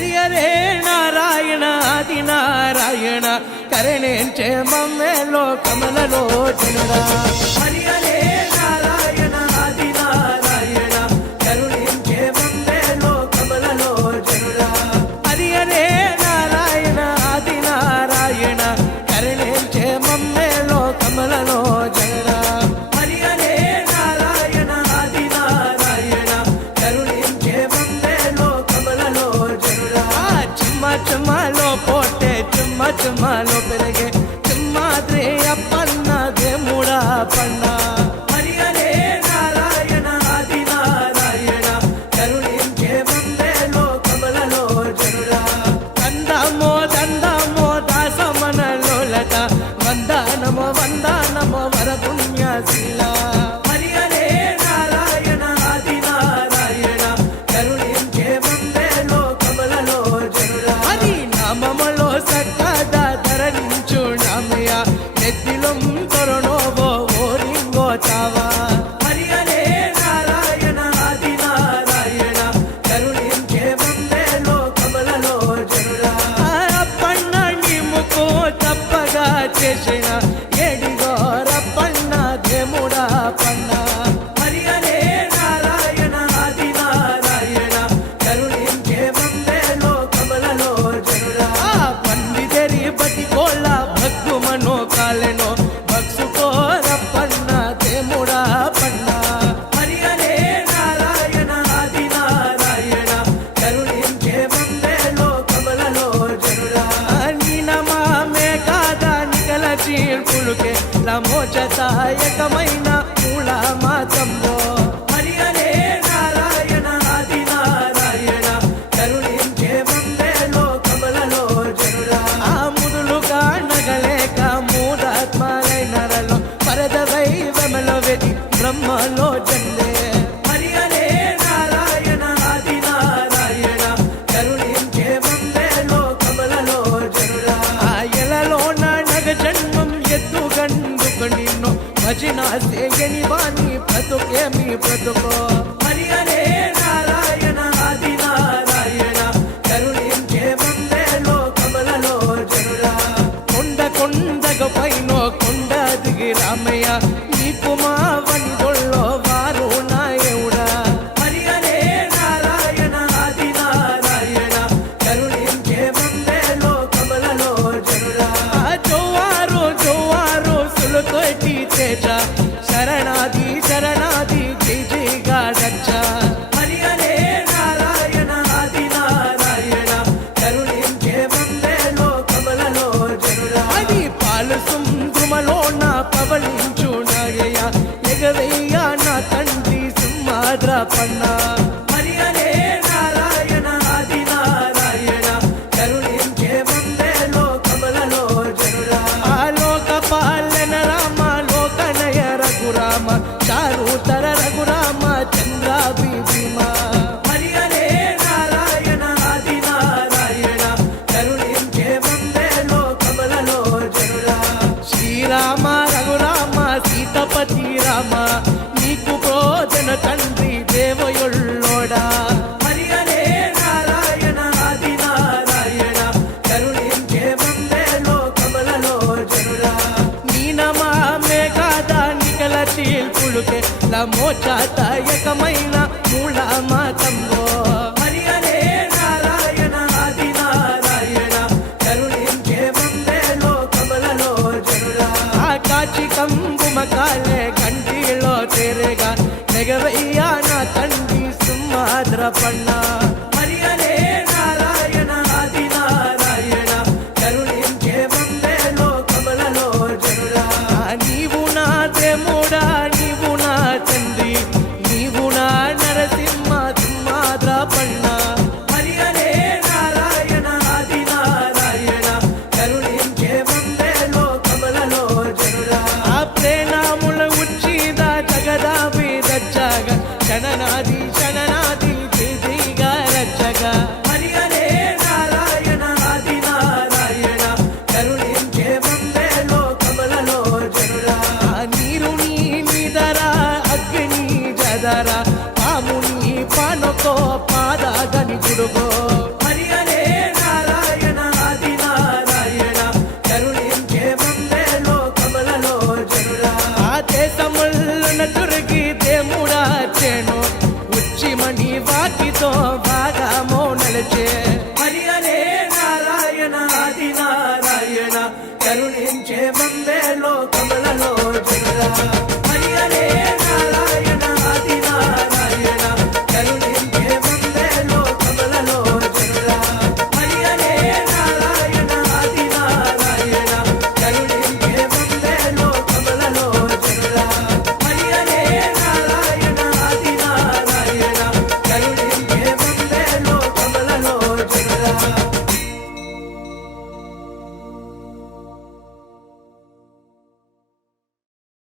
హరి హరే నారాయణ ఆది నారాయణ కరుణించే మమ్మేలో కమలలో జనుడా హరి హరే నారాయణ ఆది నారాయణ కరుణించే మమ్మేలో కమలలో జనుడా హరి హరే నారాయణ ఆది నారాయణ కరుణించే మమ్మేలో కమలలో జనుడా హరి హరే నారాయణ ఆది నారాయణ కరుణించే మమ్మేలో కమలలో జనుడా చుమ్మలో పోటే చుమ్మలో పెరిగే చుమ్మాద్రి అప్పన్న దేముడా పన్న హరి హరే నారాయణ ఆది నారాయణ కరుణించే మమ్మేలో కమలలో జనుడా దండమో దాసమనలోలట వందనమో వరపుణ్యశీల హరి హరే నారాయణ ఆది నారాయణ కరుణించే మమ్మేలో కమలలో జనుడా హరి నామములో సక్కదా ధరించు నామయ్య నెత్తిలో కరుణోవో ఓరింగో చావా హరి హరే నారాయణ ఆది నారాయణ కరుణించే మమ్మేలో కమలలో జనుడా అప్పన్న నీ ముక్కు తప్పగా చేసిన ఏడిగో రప్పన్న దేముడా పన్న హరి హరే నారాయణ ఆది నారాయణ కరుణించే మమ్మేలో కమలలో జనుడా పండితరి బతి కోళ్ళ భగ్గుమనో కాలెనో భక్సుకో రప్పన్న దేముడా పన్న హరి హరే నారాయణ ఆది నారాయణ కరుణించే మమ్మేలో కమలలో జనుడా నీ నమామే కాదా నికల చీల్పులుకే లమోచతాయకమైన మూల మాతంబో హరి హరే నారాయణ ఆది నారాయణ కరుణించే మమ్మేలో కమలలో జనుడా ఆ ముదులుగా నగలేక మూడాత్మలైనరలో పరదవై వెమలో వెది బ్రహ్మలో జన్లే హరి హరే నారాయణ ఆది నారాయణ కరుణించే మమ్మేలో కమలలో జనుడా ఆ ఎలలో నగ జన్మం ఎత్తుగందుకు నిన్ను భజన సేయని వాణి బ్రతుకేమి బ్రతుకో హరి హరే నారాయణ ఆది నారాయణ కరుణించే మమ్మేలో కమలలో జనుడా కొండగ పైనో కొండ దిగి రామయ్య నీకు మా వనిదొల్లో వారు నాయవుడా హరి హరే నారాయణ ఆది నారాయణ కరుణించే మమ్మేలో కమలలో జనుడా జోవారు సులుతోటి తేజ శరణాది జై జైగా రచ్చ హరి హరే నారాయణ ఆది నారాయణ కరుణించే మమ్మేలో కమలలో జనుడా అది పాలు సుంద్రుమలో నా పవలించు నాగయ్య ఎగవయ్య నా తండ్రి సింహాద్ర పన్న హరి హరే నారాయణ ఆది నారాయణ కరుణించే మమ్మేలో కమలలో జనుడా ఆలోక పాలన రామ లోకనయ రఘురామ చారుతర రఘురామ చంద్రాభి భీమ హరి హరే నారాయణ ఆది నారాయణ కరుణించే మమ్మేలో కమలలో జనుడా శ్రీరామ రఘురామ సీతపతి రామ నీకు ప్రోజన తండ్రి దేవయుళ్ళోడా హరి హరే నారాయణ ఆది నారాయణ కరుణించే మమ్మేలో కమలలో జనుడా నీ నమామే కాదా నికల చీల్పులుకే లమోచతాయకమైన మూల మాతంబో హరి హరే నారాయణ ఆది నారాయణ కరుణించే మమ్మేలో కమలలో జనుడా కాచి కంబుమ కాలే కంటిలో తెరగా నెగవయ్య నా తండ్రి సింహాద్ర పన్న హరి హరే నారాయణ ఆది నారాయణ కరుణించే మమ్మేలో కమలలో జనుడా నీవు నా దేముడా నీవు నా తండ్రి నీవు నా నరసింహ సింహాద్ర పన్న హరి హరే నారాయణ ఆది నారాయణ కరుణించే మమ్మేలో కమలలో జనుడా ఆ ప్రేణముల ఉచ్చిద జగదా వీరచ్చగా శరణాది జై జైగా రచ్చగా హరి హరే నారాయణ ఆది నారాయణ కరుణించే మమ్మేలో కమలలో జనుడా నీరు నీ నిదర అగ్ని జదర పాముని పానకో పాద గని గుడుగో హరి హరే కొలచే హరి హరే నారాయణ ఆది నారాయణ కరుణించే మందే లోకములలో జనుడా